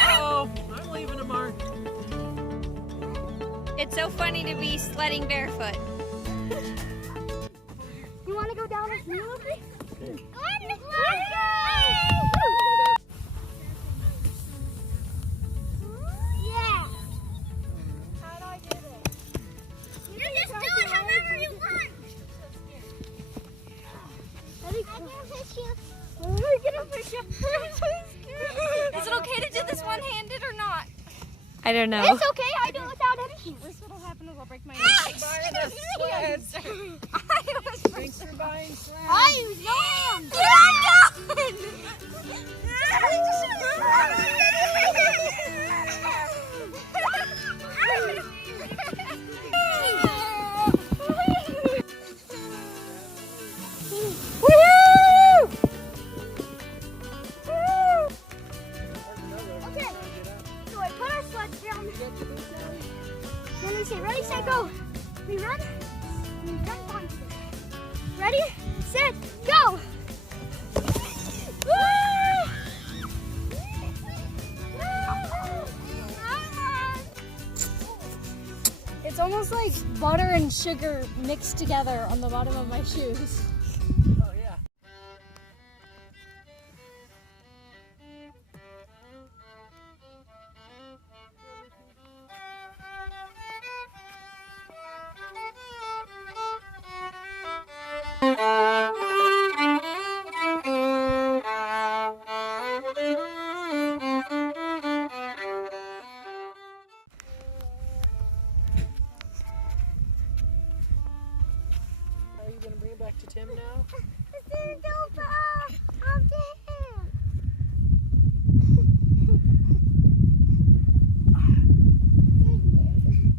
Oh, I'm leaving a mark. It's so funny to be sledding barefoot. You want to go down with me? Let's go! Yeah. How do I do this? You just do it however you want. I can fish you. I'm gonna fish you. Is it okay to do this one-handed or not? I don't know. It's okay. I do it without any shoes. Worst what'll happen is I'll break my Thanks for buying sleds. I use land. Okay, so I put our sleds down. Then we say, ready, set, go. We run onto it. Ready, set, go. It's almost like butter and sugar mixed together on the bottom of my shoes. Oh, yeah. Are you going to bring it back to Tim now?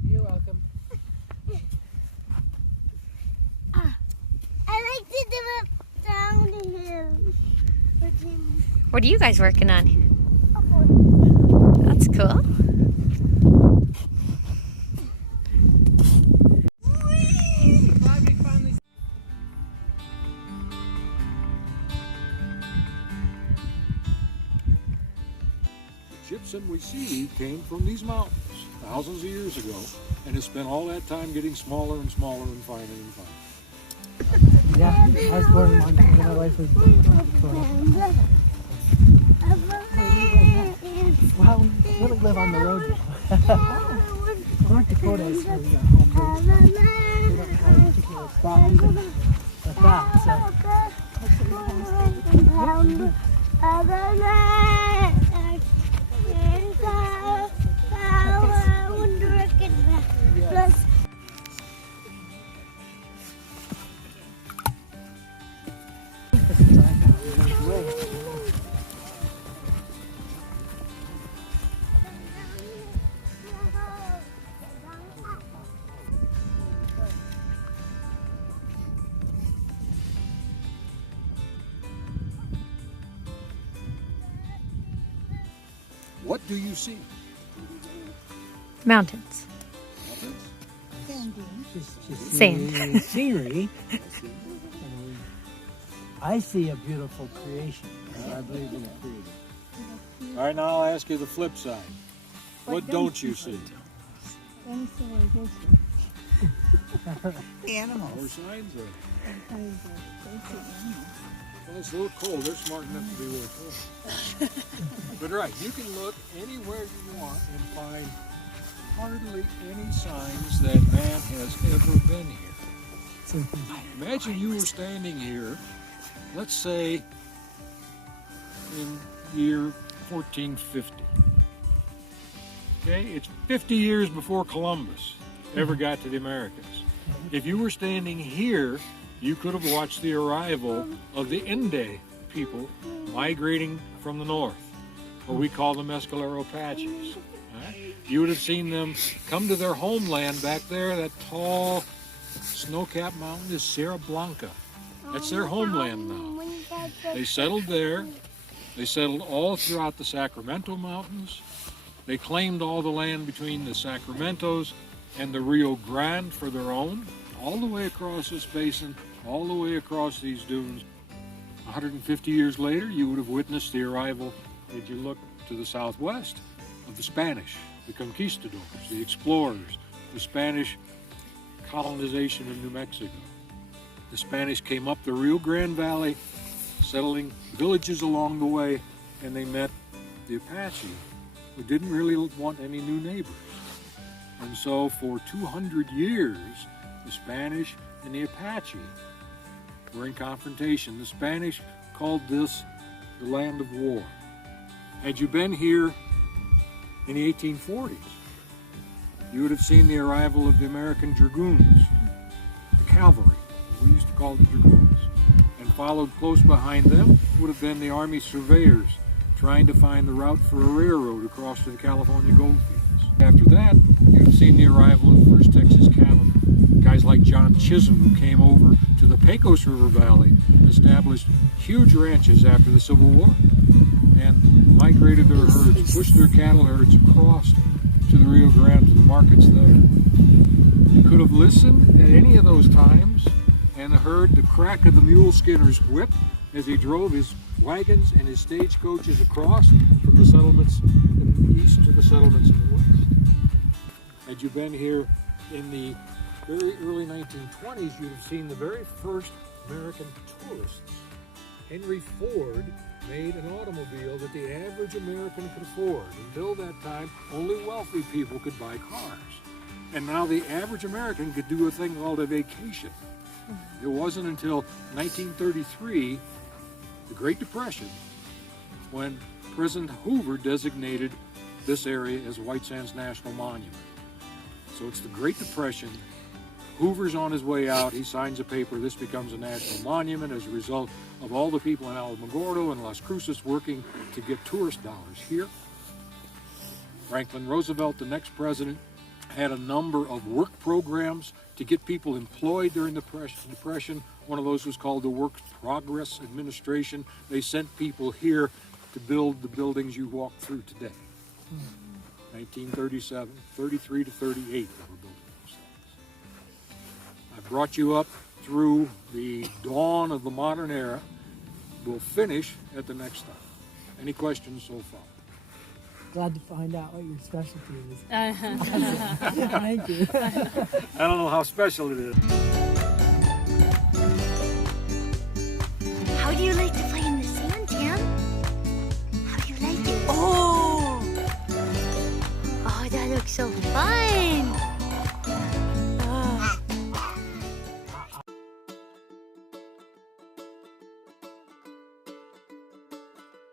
You're welcome. I like to do it down the hill. What are you guys working on? That's cool. The gypsum we see came from these mountains thousands of years ago and has spent all that time getting smaller and smaller and finer and finer. Yeah, I was born when my wife was born. Well, we really live on the road. North Dakota is where we got home base. We don't have a particular spot even like that, so. What do you see? Mountains. Just Sand. scenery. I see a beautiful creation. I believe in a creator. All right, now I'll ask you the flip side. What don't you see? Animals. More signs or? Well, it's a little cold. They're smart enough to be really cold. But right, you can look anywhere you want and find hardly any signs that man has ever been here. Imagine you were standing here, let's say in year 1450. Okay, it's 50 years before Columbus ever got to the Americas. If you were standing here, you could have watched the arrival of the Inde people migrating from the north, or we call them Mescalero Apaches. Right? You would have seen them come to their homeland back there. That tall snow-capped mountain is Sierra Blanca. That's their homeland now. They settled there. They settled all throughout the Sacramento Mountains. They claimed all the land between the Sacramentos and the Rio Grande for their own, all the way across this basin, all the way across these dunes. 150 years later, you would have witnessed the arrival, as you look to the southwest, of the Spanish, the conquistadors, the explorers, the Spanish colonization of New Mexico. The Spanish came up the Rio Grande Valley, settling villages along the way, and they met the Apache, who didn't really want any new neighbors. And so for 200 years, the Spanish and the Apache were in confrontation. The Spanish called this the land of war. Had you been here in the 1840s, you would have seen the arrival of the American dragoons, the cavalry, we used to call the dragoons. And followed close behind them would have been the Army surveyors trying to find the route for a railroad across to the California goldfields. After that, you'd have seen the arrival of the first Texas cavalry. Guys like John Chisholm, who came over to the Pecos River Valley and established huge ranches after the Civil War and migrated their herds, pushed their cattle herds across to the Rio Grande, to the markets there. You could have listened at any of those times and heard the crack of the mule skinner's whip as he drove his wagons and his stagecoaches across from the settlements in the east to the settlements in the west. Had you been here in the very early 1920s, you'd have seen the very first American tourists. Henry Ford made an automobile that the average American could afford. Until that time, only wealthy people could buy cars. And now the average American could do a thing called a vacation. It wasn't until 1933, the Great Depression, when President Hoover designated this area as White Sands National Monument. So it's the Great Depression. Hoover's on his way out. He signs a paper. This becomes a national monument as a result of all the people in Alamogordo and Las Cruces working to get tourist dollars here. Franklin Roosevelt, the next president, had a number of work programs to get people employed during the Depression. One of those was called the Work Progress Administration. They sent people here to build the buildings you walk through today. 1937, 33 to 38 they were building those things. I brought you up through the dawn of the modern era. We'll finish at the next stop. Any questions so far? Glad to find out what your specialty is. Thank you. I don't know how special it is. How do you like to play in the sand, Tim? How do you like it? Oh, that looks so fun.